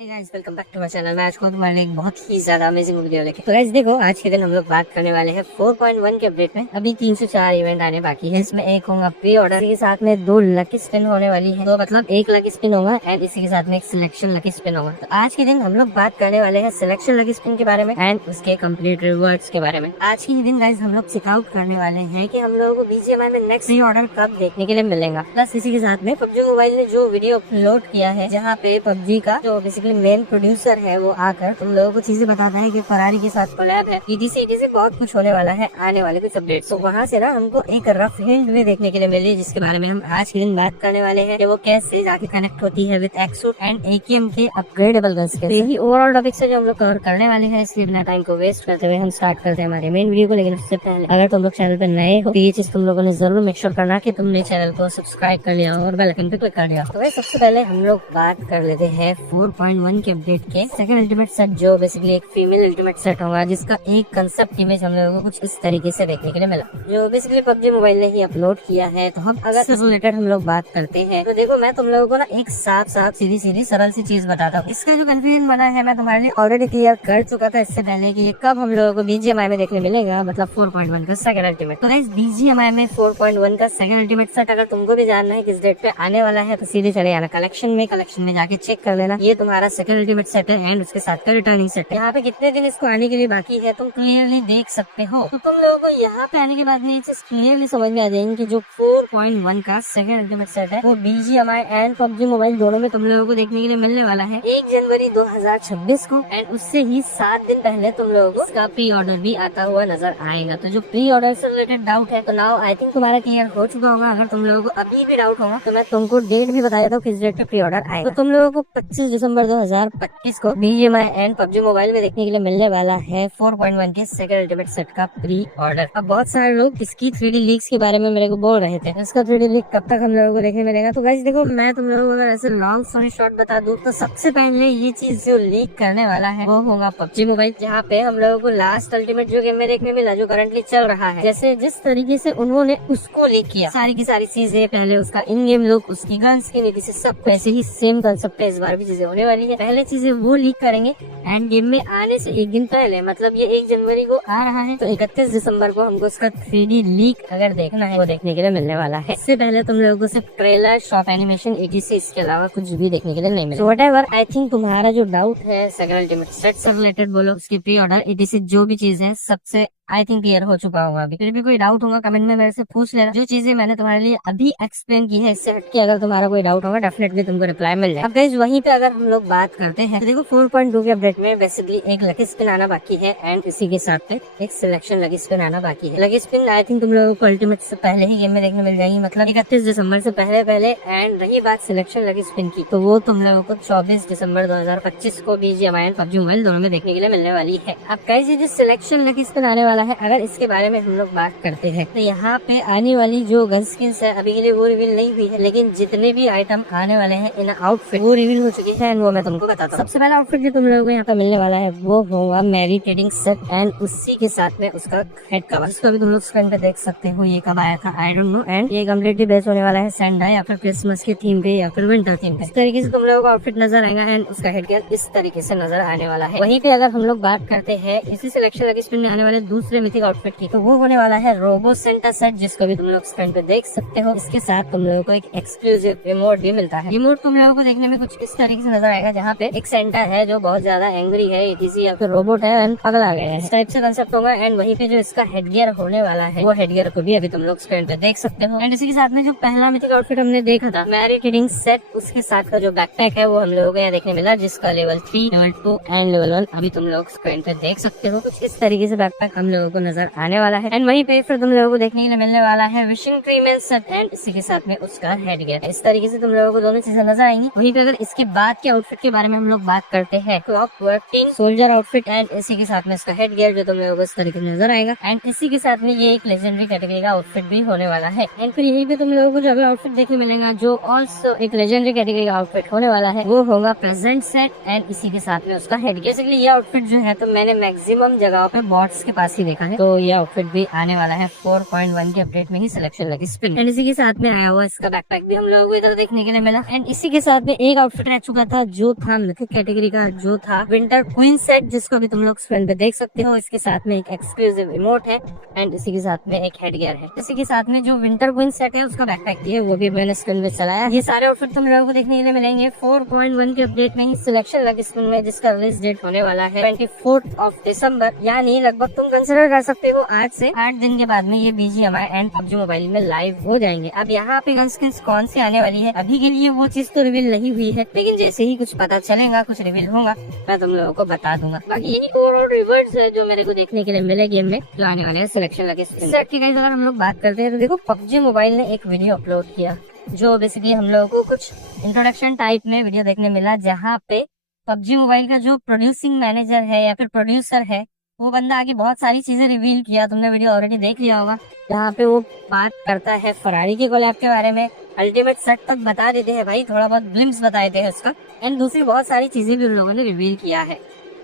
Guys welcome back to my channel. मैं आज को तुम्हारे लिए एक बहुत ही ज्यादा अमेजिंग वीडियो लेके तो गाइस देखो, आज के दिन हम लोग बात करने वाले हैं 4.1 के अपडेट में। अभी 3 से 4 इवेंट आने बाकी है। इसमें एक होगा प्री ऑर्डर के साथ में 2 लकी स्पिन होने वाली है। तो मतलब 1 लकी स्पिन होगा एंड इसी के साथ में एक सिलेक्शन लकी स्पिन होगा। तो आज के दिन हम लोग बात करने वाले हैं सिलेक्शन लकी स्पिन के बारे में एंड उसके कम्प्लीट रिवॉर्ड्स के बारे में। आज के दिन गाइस हम लोग चेकआउट करने वाले हैं कि हम लोगों को BGMI में नेक्स्ट प्री ऑर्डर कब देखने के लिए मिलेगा। प्लस इसी के साथ में PUBG मोबाइल ने जो वीडियो अपलोड किया है, जहाँ पे PUBG का जो बेसिकली मेन प्रोड्यूसर है वो आकर तुम लोगों को चीजें बताता है कि फरारी के साथ कोलैब है, ETC बहुत कुछ होने वाला है, आने वाले कुछ अपडेट। तो वहाँ से ना हमको एक रफ हिंट भी देखने के लिए मिली, जिसके बारे में हम आज के दिन बात करने वाले हैं कि वो कैसे जाके कनेक्ट होती है विद एक्सूट एंड AKM के अपग्रेडेबल गन्स के। यही ओवरऑल टॉपिक से जो हम लोग कवर करने वाले हैं, इसलिए बिना टाइम को वेस्ट करते हुए हम स्टार्ट करते हैं हमारे मेन वीडियो को। लेकिन उससे पहले अगर तुम लोग चैनल पर नए हो तो ये चीज तुम लोगों ने जरूर मेक श्योर करना कि तुमने चैनल को सब्सक्राइब कर लिया और बेल आइकन पे क्लिक कर दिया। तो सबसे पहले हम लोग बात कर लेते हैं 4.1 के अपडेट के सेकंड अल्टीमेट सेट, जो बेसिकली एक फीमेल अल्टीमेट सेट होगा, जिसका एक कंसेप्ट इमेज हम लोगों को कुछ इस तरीके से देखने के लिए मिला, जो बेसिकली PUBG मोबाइल ने ही अपलोड किया है। तो हम अगर इससे रिलेटेड हम लोग बात करते हैं तो देखो, मैं तुम लोगों को ना एक साफ सीधी सरल सी चीज बताता हूँ। इसका जो कंफ्यूजन बना है मैं तुम्हारे लिए ऑलरेडी क्लियर कर चुका था इससे पहले कि ये कब हम लोगों को BGMI में देखने मिलेगा, मतलब 4.1 का सेकंड अल्टीमेट। तो गाइस BGMI में 4.1 का सेकंड अल्टीमेट सेट अगर तुमको भी जानना है किस डेट पे आने वाला है, तो सीधे चले आना कलेक्शन में जाके चेक कर लेना। ये तुम्हारा सेकंड अल्टीमेट सेट है एंड उसके साथ का रिटर्निंग सेट है। यहाँ पे कितने दिन इसको आने के लिए बाकी है तुम क्लियरली देख सकते हो। तो तुम लोगों को यहाँ पे आने के बाद में ये चीज क्लियरली समझ में आ जाएंगे कि जो 4.1 का सेकंड अल्टीमेट सेट है वो BGMI एंड PUBG मोबाइल दोनों में तुम लोगों को देखने के लिए मिलने वाला है 1 जनवरी 2026 को। एंड उससे ही 7 दिन पहले तुम लोगों को इसका प्री ऑर्डर भी आता हुआ नजर आएगा। तो जो प्री ऑर्डर से रिलेटेड डाउट है, तो नाउ आई थिंक तुम्हारा क्लियर हो चुका होगा। अगर तुम लोगों को अभी भी डाउट होगा तो मैं तुमको डेट भी बता देता हूँ किस डेट पे प्री ऑर्डर आएगा। तो तुम लोगों को 25 दिसंबर 2025 को BGMI एंड PUBG मोबाइल में देखने के लिए मिलने वाला है 4.1 के सेकंड अल्टीमेट सेट का प्री ऑर्डर। अब बहुत सारे लोग इसकी 3D लीक्स के बारे में मेरे को बोल रहे थे, इसका 3D लीक कब तक हम लोगों को देखने मिलेगा। तो गाइस देखो, मैं तुम लोगों को अगर ऐसे लॉन्ग स्टोरी शॉर्ट बता दूं तो सबसे पहले ये चीज जो लीक करने वाला है वो होगा PUBG मोबाइल, जहाँ पे हम लोगों को लास्ट अल्टीमेट जो गेम में देखने मिला, जो करंटली चल रहा है, जैसे जिस तरीके से उन्होंने उसको लीक किया, सारी की सारी चीजें, पहले उसका इन गेम लुक, उसकी गन्स की नीति से सब वैसे ही सेम कंसेप्ट है। इस बार भी चीजें होने वाली है। पहले चीजें वो लीक करेंगे एंड गेम में आने से 1 दिन पहले, मतलब ये 1 जनवरी को आ रहा है, तो 31 दिसंबर को हमको उसका 3D लीक अगर देखना है वो देखने के लिए मिलने वाला है। इससे पहले तुम लोगों को सिर्फ ट्रेलर, शॉप एनिमेशन, ETC, इसके अलावा कुछ भी देखने के लिए नहीं मिलेगा। व्हाटएवर, आई थिंक तुम्हारा जो डाउट है सेकंड अल्टीमेट सेट से रिलेटेड बोलो, उसकी प्री ऑर्डर, ETC जो भी चीज है सबसे आई थिंक क्लियर हो चुका होगा। अभी फिर भी कोई डाउट होगा कमेंट में मेरे से पूछ लेना। जो चीजें मैंने तुम्हारे लिए अभी एक्सप्लेन की है, इससे हटके अगर तुम्हारा कोई डाउट होगा डेफिनेटली तुमको रिप्लाई मिल जाए। अब गाइस वहीं पे अगर हम लोग बात करते हैं तो देखो 4.2 के अपडेट में बेसिकली एक लकी स्पिन आना बाकी है एंड इसी के साथ में एक सिलेक्शन लकी स्पिन आना बाकी है। लकी स्पिन आई थिंक तुम लोगों को अल्टीमेट से पहले ही गेम में देखने मिल जाएगी, मतलब 31 दिसंबर से पहले। एंड रही बात सिलेक्शन लकी स्पिन की, तो वो तुम लोगों को 24 दिसंबर 2025 को BGMI एंड PUBG मोबाइल दोनों में देखने के लिए मिलने वाली है। अब गाइस ये जो सिलेक्शन लकी स्पिन आने वाला है, अगर इसके बारे में हम लोग बात करते हैं तो यहाँ पे आने वाली जो गन स्किन्स है अभी के लिए वो रिवील नहीं हुई है, लेकिन जितने भी आइटम आने वाले हैं इन आउटफिट वो रिवील हो चुके हैं, वो मैं तुमको बताता हूँ। सबसे पहला आउटफिट जो तुम लोगों को यहाँ पे मिलने वाला है वो होगा मैरी ट्रेडिंग सेट एंड उसी के साथ में उसका हेड कवर, जिसको भी तुम लोग स्क्रीन पे देख सकते हो। ये कब आया था आई डोंट नो। एंड ये कम्प्लीटली बेस्ड होने वाला है सैंडा या फिर क्रिसमस के थीम पे या फिर विंटर थीम पे। इस तरीके से तुम लोगों का आउटफिट नजर आएगा एंड उसका हेड गियर इस तरीके से नजर आने वाला है। वहीं पे अगर हम लोग बात करते हैं इसी सिलेक्शन लकी स्पिन में आने वाले दूसरे मिथिक आउटफिट की, तो वो होने वाला है रोबो सेंटा सेट, जिसको भी तुम लोग स्क्रीन पे देख सकते हो। इसके साथ तुम लोगों को एक एक्सक्लूसिव रिमोट भी मिलता है। रिमोट तुम लोगों को देखने में कुछ इस तरीके से नजर आएगा, जहाँ पे एक सेंटा है जो बहुत ज्यादा एंग्री है, ETC या फिर रोबोट है एंड पगला आ गया है, इस टाइप से कंसेप्ट होगा। एंड वहीं पे जो इसका हेड गियर होने वाला है वो हेड गियर को भी अभी तुम लोग स्क्रीन पे देख सकते हो। एंड इसी के साथ में जो पहला मिथिक आउटफिट हमने देखा था मैरी ट्रेडिंग सेट, उसके साथ का जो बैकपैक है वो हम लोगों को यहाँ देखने मिला, जिसका लेवल 3, लेवल 2 एंड लेवल 1 अभी तुम लोग स्क्रीन पे देख सकते हो। कुछ इस तरीके से बैकपैक हम लोगों को नजर आने वाला है। एंड वहीं पे फिर तुम लोगों को देखने के लिए मिलने वाला है wishing tree man set and इसी के साथ में उसका हेड गियर। इस तरीके से तुम लोगों को दोनों चीजें नजर आएंगी। वहीं पे अगर इसके बाद के आउटफिट के बारे में हम लोग बात करते हैं, clockwork tin soldier outfit and इसी के साथ में इसका हेड गियर जो तुम लोगों को इस तरीके से नजर आएगा। एंड इसी के साथ में ये एक लेजेंडरी कैटेगरी का आउटफिट भी होने वाला है। एंड फिर यही पे तुम लोगों को जो अगला आउटफिट देखने मिलेगा जो ऑल्सो एक लेजेंडरी कैटेगरी का आउटफिट होने वाला है, वो होगा प्रेजेंट सेट एंड इसी के साथ में उसका हेड गियर। बेसिकली ये आउटफिट जो है तो मैंने मैक्सिमम जगहों पे बॉट्स के पास ही देखा है। तो ये आउटफिट भी आने वाला है 4.1 के अपडेट में ही सिलेक्शन लगी स्पिन। एंड इसी के साथ में आया हुआ इसका बैकपैक भी हम लोगों को इधर देखने के लिए मिला। एंड इसी के साथ में एक आउटफिट रह चुका था जो था मिथिक कैटेगरी का, जो था विंटर क्वीन सेट, जिसको भी तुम लोग स्क्रीन पे देख सकते हो। इसके साथ में एक एक्सक्लूसिव इमोट है एंड इसी के साथ में एक हेड गियर है। इसी के साथ में जो विंटर क्वीन सेट है उसका बैकपैक है वो भी मैंने स्क्रीन पे चलाया। ये सारे आउटफिट तुम लोगों को देखने के लिए मिलेंगे 4.1 के अपडेट में ही सिलेक्शन लगी स्पिन में, जिसका रिलीज डेट होने वाला है 24 दिसंबर, यानी लगभग तुम कंसिडर कर सकते हो आज से 8 दिन के बाद में ये BGMI एंड PUBG मोबाइल में लाइव हो जाएंगे। अब यहाँ पे गन स्किन्स कौन सी आने वाली है अभी के लिए वो चीज तो रिवील नहीं हुई है, लेकिन जैसे ही कुछ पता चलेगा, कुछ रिवील होगा, मैं तुम लोगों को बता दूंगा। बाकी यही और रिवर्स है जो मेरे को देखने के लिए मिले गेम में जो आने वाले हैं सिलेक्शन लगे सेट की। गाइस अगर हम लोग बात करते हैं तो देखो PUBG मोबाइल ने एक वीडियो अपलोड किया जो बेसिकली हम लोगों को कुछ इंट्रोडक्शन टाइप में वीडियो देखने मिला, जहाँ पे PUBG मोबाइल का जो प्रोड्यूसिंग मैनेजर है या फिर प्रोड्यूसर है वो बंदा आगे बहुत सारी चीजें रिवील किया। तुमने वीडियो ऑलरेडी देख लिया होगा, जहाँ पे वो बात करता है फरारी के कोलैब के बारे में, अल्टीमेट सेट तक बता देते हैं भाई, थोड़ा बहुत ग्लिम्स बता देते हैं उसका, एंड दूसरी बहुत सारी चीजें भी उन लोगों ने रिवील किया है।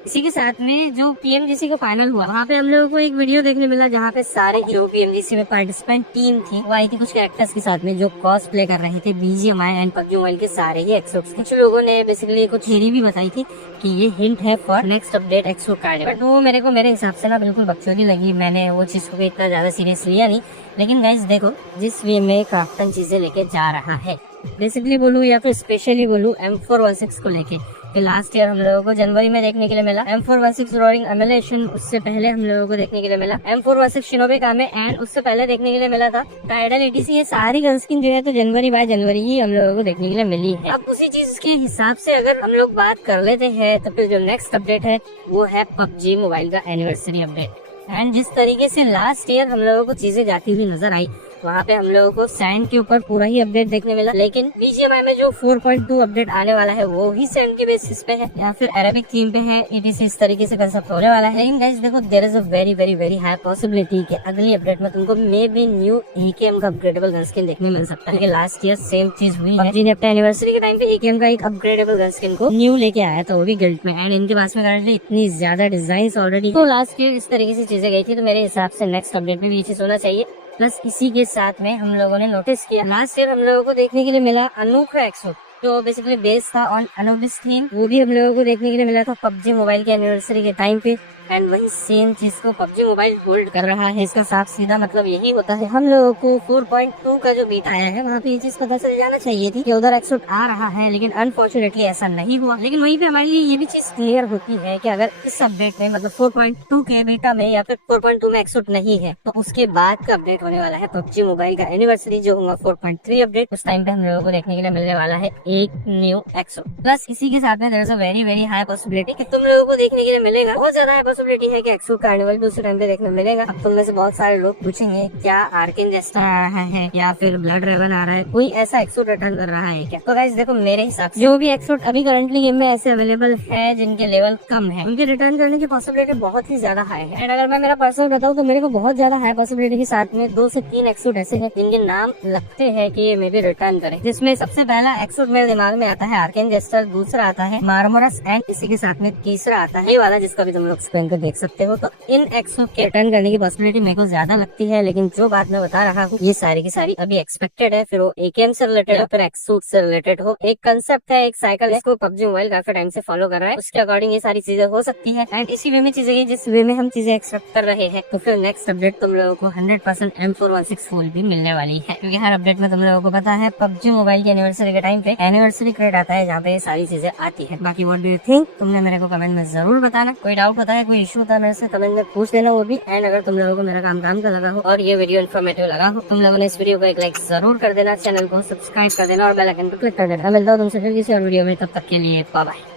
इसी के साथ में जो PMGC का फाइनल हुआ वहाँ पे हम लोगों को एक वीडियो देखने मिला जहाँ पे सारे जो PMGC में पार्टिसिपेंट टीम थी वो आई थी कुछ कैरेक्टर्स के साथ में जो कॉस प्ले कर रहे थे BGMI एंड PUBG मोबाइल के सारे ही एक्सोट्स। कुछ लोगों ने बेसिकली कुछ थ्योरी भी बताई थी कि ये हिंट है फॉर नेक्स्ट अपडेट एक्सो कार्ड, बट वो मेरे को मेरे हिसाब से ना बिल्कुल बकचोदी लगी। मैंने वो चीज को इतना ज्यादा सीरियस लिया नहीं। लेकिन गाइस देखो जिस वे में क्राफ्टन चीजें लेके जा रहा है, बेसिकली बोलूँ या फिर स्पेशली बोलूँ M416 को लेके, लास्ट ईयर हम लोगों को जनवरी में देखने के लिए मिला M416 रोरिंग एमुलेशन, उससे पहले हम लोगों को देखने के लिए मिला M416 शिनोबी कामे, एंड उससे पहले देखने के लिए मिला था टाइडल ETC। ये सारी गन स्किन जो है तो जनवरी बाय जनवरी ही हम लोगों को देखने के लिए मिली है। अब उसी चीज के हिसाब से अगर हम लोग बात कर लेते हैं तो फिर जो नेक्स्ट अपडेट है वो है PUBG मोबाइल का एनिवर्सरी अपडेट। एंड जिस तरीके से लास्ट ईयर हम लोगों को चीजें जाती हुई नजर आई, वहाँ पे हम लोगों को सैंड के ऊपर पूरा ही अपडेट देखने मिला, लेकिन BGMI में जो 4.2 अपडेट आने वाला है वो ही सैंड के बेसिस पे है या फिर अरेबिक थीम पे है, ETC इस तरीके से कंसेप्ट होने वाला है। लेकिन गाइस देखो there is a very very very high possibility कि अगली अपडेट में तुमको मे बी न्यू AKM का अपग्रेडेबल गन स्किन देखने मिल सकता है। लास्ट ईयर सेम चीज हुई है, PUBG ने अपने एनिवर्सरी के टाइम पे AKM का एक अपग्रेडेबल गन स्किन को न्यू लेके आया था, वो भी गिल्ट में, एंड इनके पास में करंटली इतनी ज्यादा डिजाइन ऑलरेडी, तो लास्ट ईयर इस तरीके से चीजें गई थी, तो मेरे हिसाब से नेक्स्ट अपडेट में भी ये चीज होना चाहिए। प्लस इसी के साथ में हम लोगों ने नोटिस किया लास्ट ईयर हम लोगों को देखने के लिए मिला अनोखा एक्सो जो बेसिकली बेस्ड था ऑन अनुबिस थीम, वो भी हम लोगों को देखने के लिए मिला था PUBG मोबाइल के एनिवर्सरी के टाइम पे, एंड वही सेम चीज को PUBG मोबाइल होल्ड कर रहा है। इसका साफ सीधा मतलब यही होता है हम लोगों को 4.2 का जो बीट आया है वहाँ पे ये चीज पता चल जाना चाहिए थी कि उधर एक्सोट आ रहा है, लेकिन अनफॉर्चुनेटली ऐसा नहीं हुआ। लेकिन वहीं पे हमारे लिए ये भी चीज क्लियर होती है कि अगर इस अपडेट में मतलब 4.2 के बीटा में या फिर 4.2 में एक्सोट नहीं है तो उसके बाद का अपडेट होने वाला है PUBG मोबाइल का एनिवर्सरी जो होगा 4.3 अपडेट। उस टाइम पे हम लोगों को देखने के लिए मिलने वाला है एक न्यू एक्सोट। प्लस इसी के साथ में there is a very very high possibility कि तुम लोगों को देखने के लिए मिलेगा, बहुत ज्यादा हाई पॉसिबिलिटी है कि एक्सो कार्निवल भी उसी टाइम पे देखने मिलेगा। अब तुम में से बहुत सारे लोग पूछेंगे क्या आर्केन जेस्टर आ रहा है या फिर ब्लड रेवन आ रहा है, कोई ऐसा एक्सोट रिटर्न कर रहा है क्या? तो गाइस देखो मेरे हिसाब से जो भी एक्सोट अभी करंटली गेम में ऐसे अवेलेबल है जिनके लेवल कम है, उनके रिटर्न करने की पॉसिबिलिटी बहुत ही ज्यादा हाई है। एंड अगर मैं मेरा पर्सनल बताऊँ तो मेरे को बहुत ज्यादा हाई पॉसिबिलिटी के साथ में 2 से 3 एक्सोट ऐसे हैं जिनके नाम लगते हैं कि ये मे बी रिटर्न करे, जिसमें सबसे पहला एक्सोट मेरे दिमाग में आता है आर्केन जेस्टर, दूसरा आता है मार्मोरस, एंड इसी के साथ में तीसरा आता है ये वाला जिसका भी तुम लोग स्क्रीन पे देख सकते हो। तो इन एक्सोट के रिटर्न करने की पॉसिबिलिटी मेरे को ज्यादा लगती है, लेकिन जो बात मैं बता रहा हूँ ये सारी की सारी अभी एक्सपेक्टेड है, फिर वो AKM से रिलेटेड हो फिर एक्सोट से रिलेटेड हो। एक कंसेप्ट है, एक साइकिल है, इसको PUBG मोबाइल काफी टाइम से फॉलो कर रहा है, उसके अकॉर्डिंग ये सारी चीजें हो सकती है, एंड इसी वे में चीजें जिस वे में हम चीजें एक्सपेक्ट कर रहे हैं। तो फिर नेक्स्ट अपडेट तुम लोगों को 100% M416 फुल भी मिलने वाली है, क्योंकि हर अपडेट में तुम लोगों को पता है PUBG मोबाइल के एनिवर्सरी के टाइम पे एनिवर्सरी क्रेड आता है जहाँ पे ये सारी चीजें आती है। बाकी व्हाट डू यू थिंक, तुमने मेरे को कमेंट में जरूर बताना। कोई डाउट होता है, कोई इशू होता है मेरे से कमेंट में पूछ लेना वो भी। एंड अगर तुम लोगों को मेरा काम का लगा हो और ये वीडियो इन्फॉर्मेटिव लगा हो, तुम लोगों ने इस वीडियो को एक लाइक जरूर कर देना, चैनल को सब्सक्राइब कर देना और बेल आइकन पर क्लिक कर देना। मिलता हूँ तुमसे फिर किसी और वीडियो में, तब तक के लिए बाय बाय।